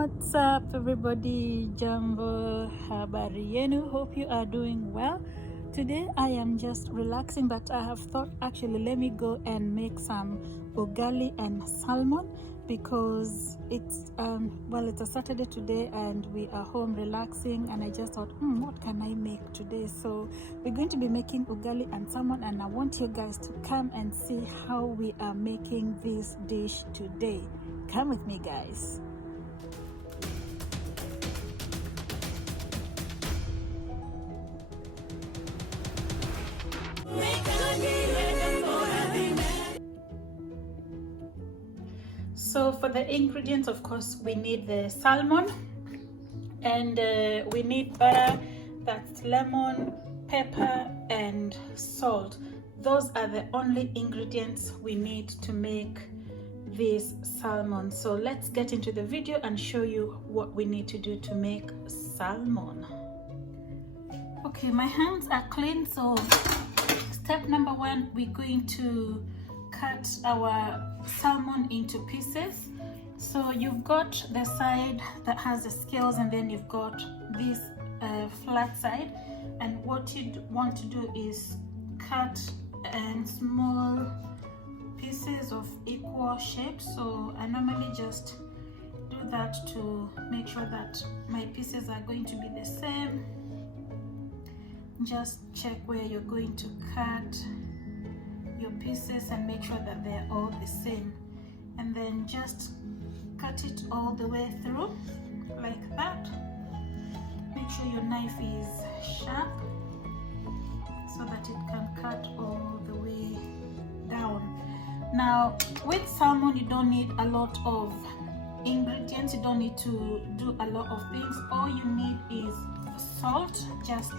What's up everybody? Jambo, habari yenu, hope you are doing well. Today I am just relaxing, but I have thought actually let me go and make some ugali and salmon because it's it's a Saturday today and we are home relaxing, and I just thought what can I make today? So we're going to be making ugali and salmon, and I want you guys to come and see how we are making this dish today. Come with me, guys. So for the ingredients, of course, we need the salmon, and we need butter, that's lemon, pepper, and salt. Those are the only ingredients we need to make this salmon. So let's get into the video and show you what we need to do to make salmon. Okay, my hands are clean, so step number one, we're going to cut our salmon into pieces. So you've got the side that has the scales, and then you've got this flat side, and what you want to do is cut in small pieces of equal shape. So I normally just do that to make sure that my pieces are going to be the same. Just check where you're going to cut your pieces and make sure that they're all the same, and then just cut it all the way through like that. Make sure your knife is sharp so that it can cut all the way down. Now with salmon you don't need a lot of ingredients, you don't need to do a lot of things. All you need is salt. Just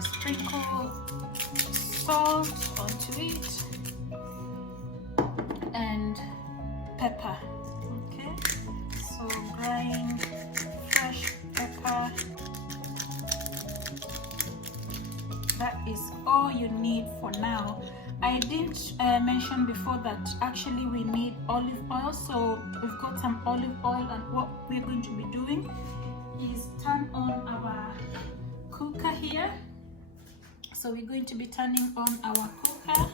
sprinkle salt onto it and pepper. Okay, so grind fresh pepper. That is all you need for now. I didn't mention before that actually we need olive oil, so we've got some olive oil, and what we're going to be doing is turn on our cooker here. So we're going to be turning on our cooker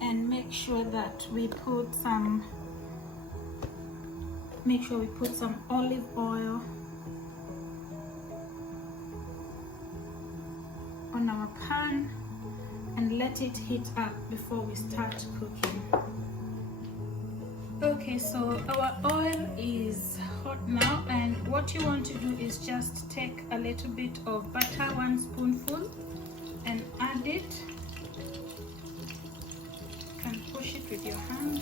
and make sure that we put some olive oil on our pan and let it heat up before we start cooking. Okay, so our oil is hot now, and what you want to do is just take a little bit of butter, 1 spoonful, and add it. You can push it with your hand,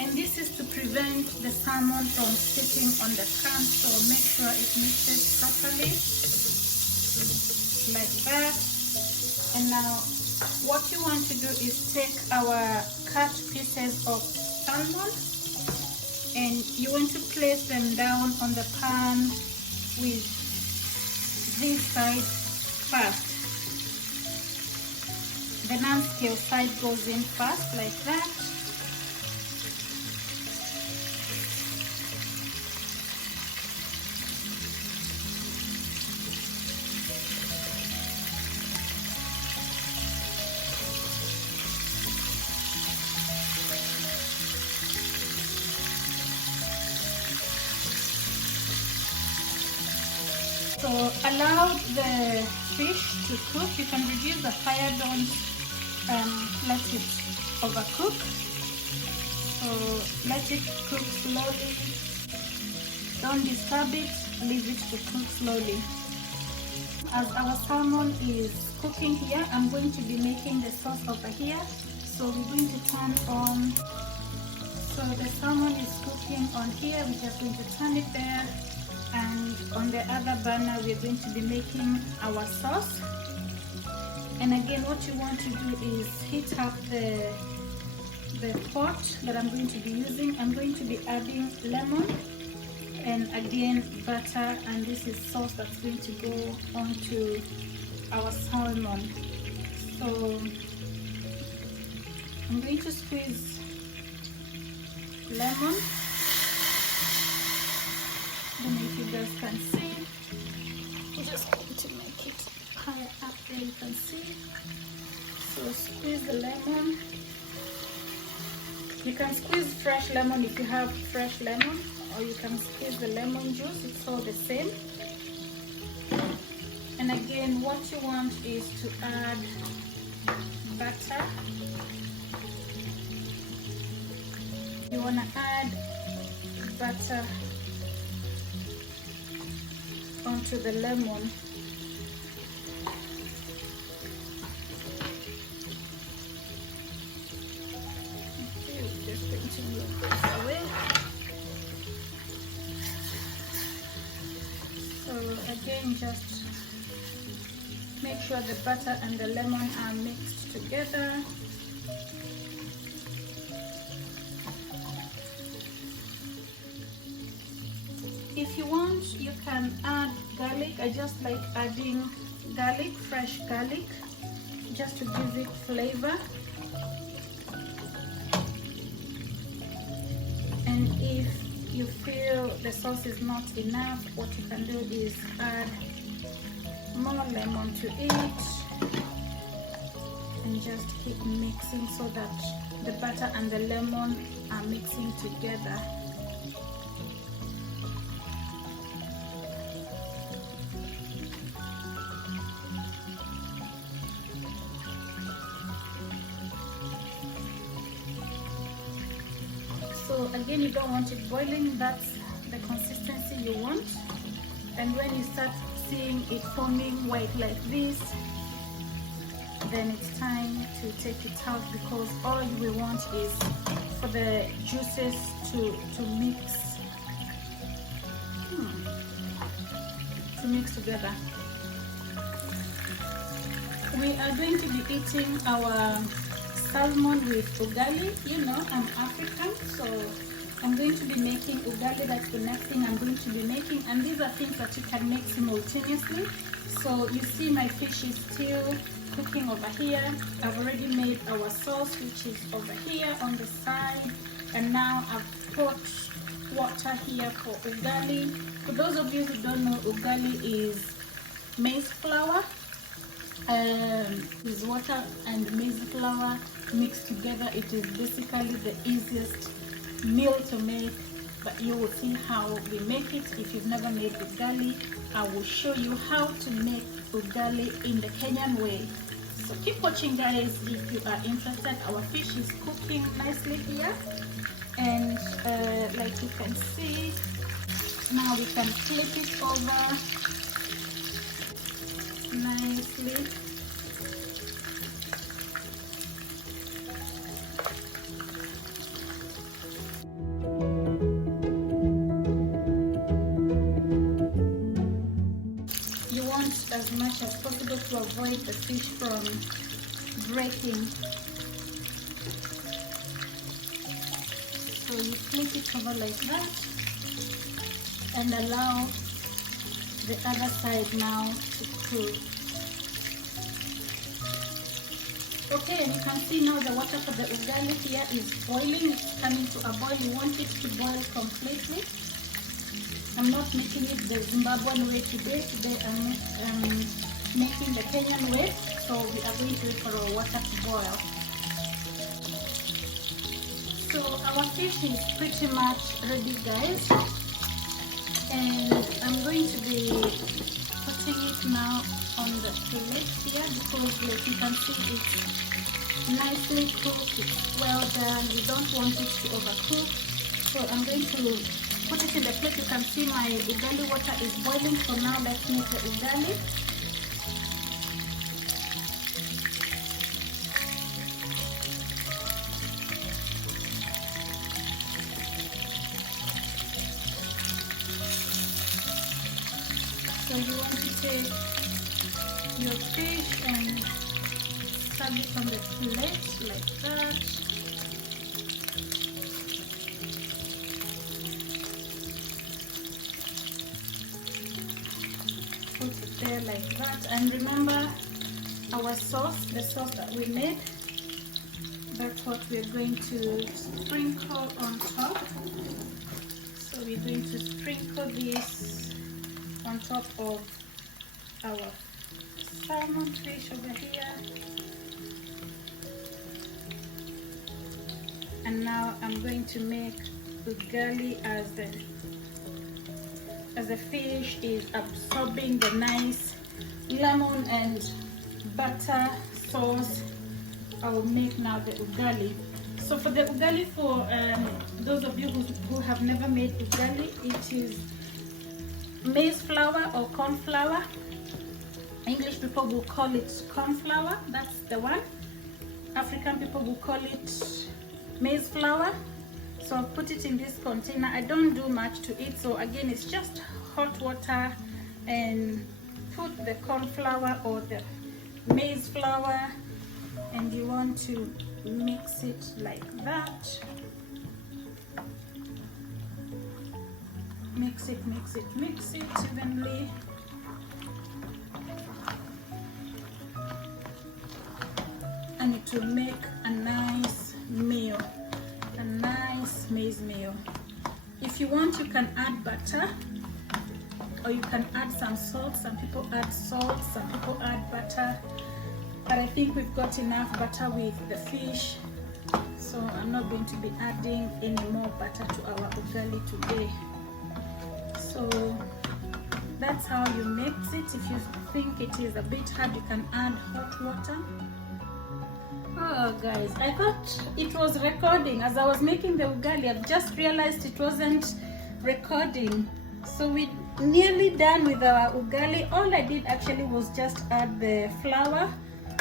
and this is to prevent the salmon from sitting on the pan, so make sure it mixes properly like that. And now what you want to do is take our cut pieces of salmon, and you want to place them down on the pan with this side first. The non-scale side goes in first like that. So allow the fish to cook. You can reduce the fire, don't let it overcook. So let it cook slowly. Don't disturb it, leave it to cook slowly. As our salmon is cooking here, I'm going to be making the sauce over here. So we're going to turn on, so the salmon is cooking on here, we're just going to turn it there. And on the other burner we're going to be making our sauce. And again, what you want to do is heat up the pot that I'm going to be using. I'm going to be adding lemon and again butter, and this is sauce that's going to go onto our salmon. So I'm going to squeeze lemon can see. I'm just going to make it higher up there, you can see. So squeeze the lemon. You can squeeze fresh lemon if you have fresh lemon, or you can squeeze the lemon juice, it's all the same. And again, what you want is to add butter. You want to add butter onto the lemon. Just going to move this away. So again, just make sure the butter and the lemon are mixed together. If you want, you can add garlic. I just like adding garlic, fresh garlic, just to give it flavor. And if you feel the sauce is not enough, what you can do is add more lemon to it and just keep mixing so that the butter and the lemon are mixing together. So again, you don't want it boiling, that's the consistency you want. And when you start seeing it forming white like this, then it's time to take it out, because all we want is for the juices to mix together. We are going to be eating our salmon with ugali. You know, I'm African, so I'm going to be making ugali. That's the next thing I'm going to be making, and these are things that you can make simultaneously. So you see my fish is still cooking over here. I've already made our sauce, which is over here on the side, and now I've put water here for ugali. For those of you who don't know, ugali is maize flour. With water and maize flour mixed together. It is basically the easiest meal to make, but you will see how we make it. If you've never made ugali, I will show you how to make ugali in the Kenyan way. So keep watching, guys, if you are interested. Our fish is cooking nicely here, and like you can see, now we can flip it over nicely. You want as much as possible to avoid the fish from breaking. So you flip it over like that and allow the other side now to cook. Okay, and you can see now the water for the ugali here is boiling. It's coming to a boil. You want it to boil completely. I'm not making it the Zimbabwean way today. Today I'm making the Kenyan way. So we are going to wait for our water to boil. So our fish is pretty much ready, guys. And I'm going to be putting it now on the plate here, because like you can see it's nicely cooked, it's well done. We don't want it to overcook. So I'm going to put it in the plate. You can see my ugali water is boiling. So now let's make the ugali. So you want to take your fish and serve it on the plate like that. Put it there like that. And remember our sauce, the sauce that we made, that's what we're going to sprinkle on top. So we're going to sprinkle this on top of our salmon fish over here. And now I'm going to make ugali as the fish is absorbing the nice lemon and butter sauce. I will make now the ugali. So for the ugali, for those of you who have never made ugali, it is maize flour or corn flour. English people will call it cornflower, that's the one. African people will call it maize flour. So I'll put it in this container. I don't do much to it, so again it's just hot water, and put the corn flour or the maize flour, and you want to mix it like that. Mix it evenly. And it will make a nice meal, a nice maize meal. If you want, you can add butter, or you can add some salt. Some people add salt, some people add butter, but I think we've got enough butter with the fish, so I'm not going to be adding any more butter to our ugali today. So that's how you mix it. If you think it is a bit hard, you can add hot water. Oh guys, I thought it was recording as I was making the ugali. I've just realized it wasn't recording. So we're nearly done with our ugali. All I did actually was just add the flour.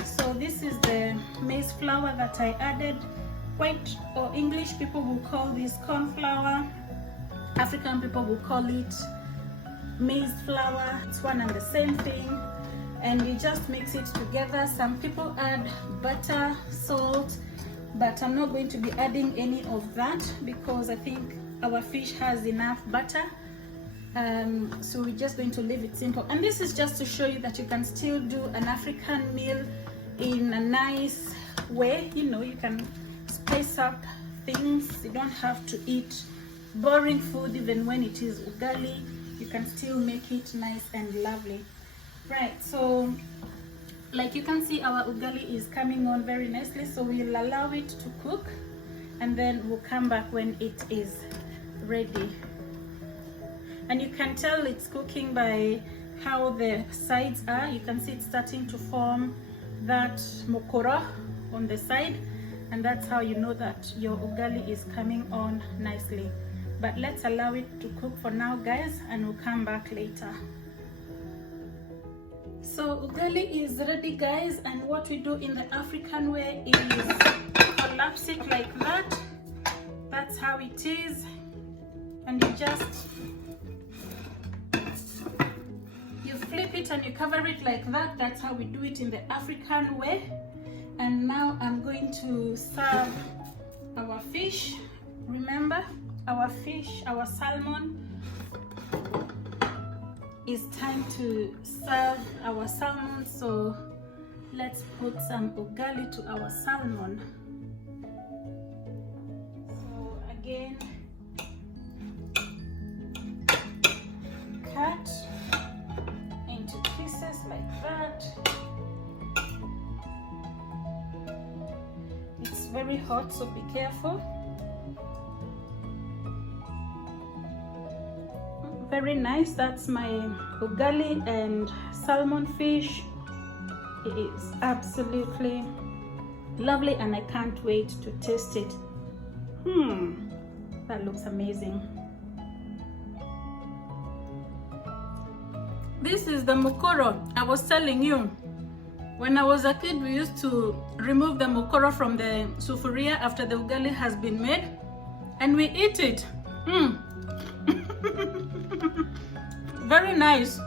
So this is the maize flour that I added. White or English people will call this corn flour. African people will call it maize flour. It's one and the same thing. And you just mix it together. Some people add butter, salt, but I'm not going to be adding any of that because I think our fish has enough butter. So we're just going to leave it simple. And this is just to show you that you can still do an African meal in a nice way. You know, you can spice up things. You don't have to eat boring food even when it is ugali. You can still make it nice and lovely. Right, so like you can see, our ugali is coming on very nicely, so we'll allow it to cook and then we'll come back when it is ready. And you can tell it's cooking by how the sides are. You can see it's starting to form that mokoro on the side, and that's how you know that your ugali is coming on nicely. But let's allow it to cook for now, guys, and we'll come back later. So ugali is ready, guys, and what we do in the African way is collapse it like that. That's how it is, and you flip it and you cover it like that. That's how we do it in the African way. And now I'm going to serve our fish. Remember, our fish, our salmon. It's time to serve our salmon, so let's put some ugali to our salmon. So again, cut into pieces like that. It's very hot, so be careful. Very nice. That's my ugali and salmon fish. It is absolutely lovely and I can't wait to taste it. That looks amazing. This is the mokoro I was telling you. When I was a kid, we used to remove the mokoro from the sufuria after the ugali has been made and we eat it. Very nice.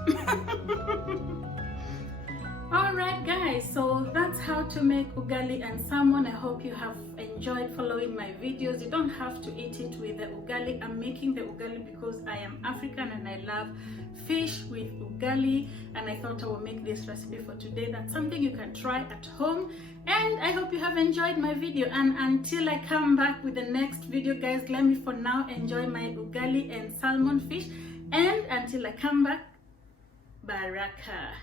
All right, guys, so that's how to make ugali and salmon. I hope you have enjoyed following my videos. You don't have to eat it with the ugali. I'm making the ugali because I am African and I love fish with ugali, and I thought I would make this recipe for today. That's something you can try at home, and I hope you have enjoyed my video. And until I come back with the next video, guys, let me for now enjoy my ugali and salmon fish, and until I come back, Baraka.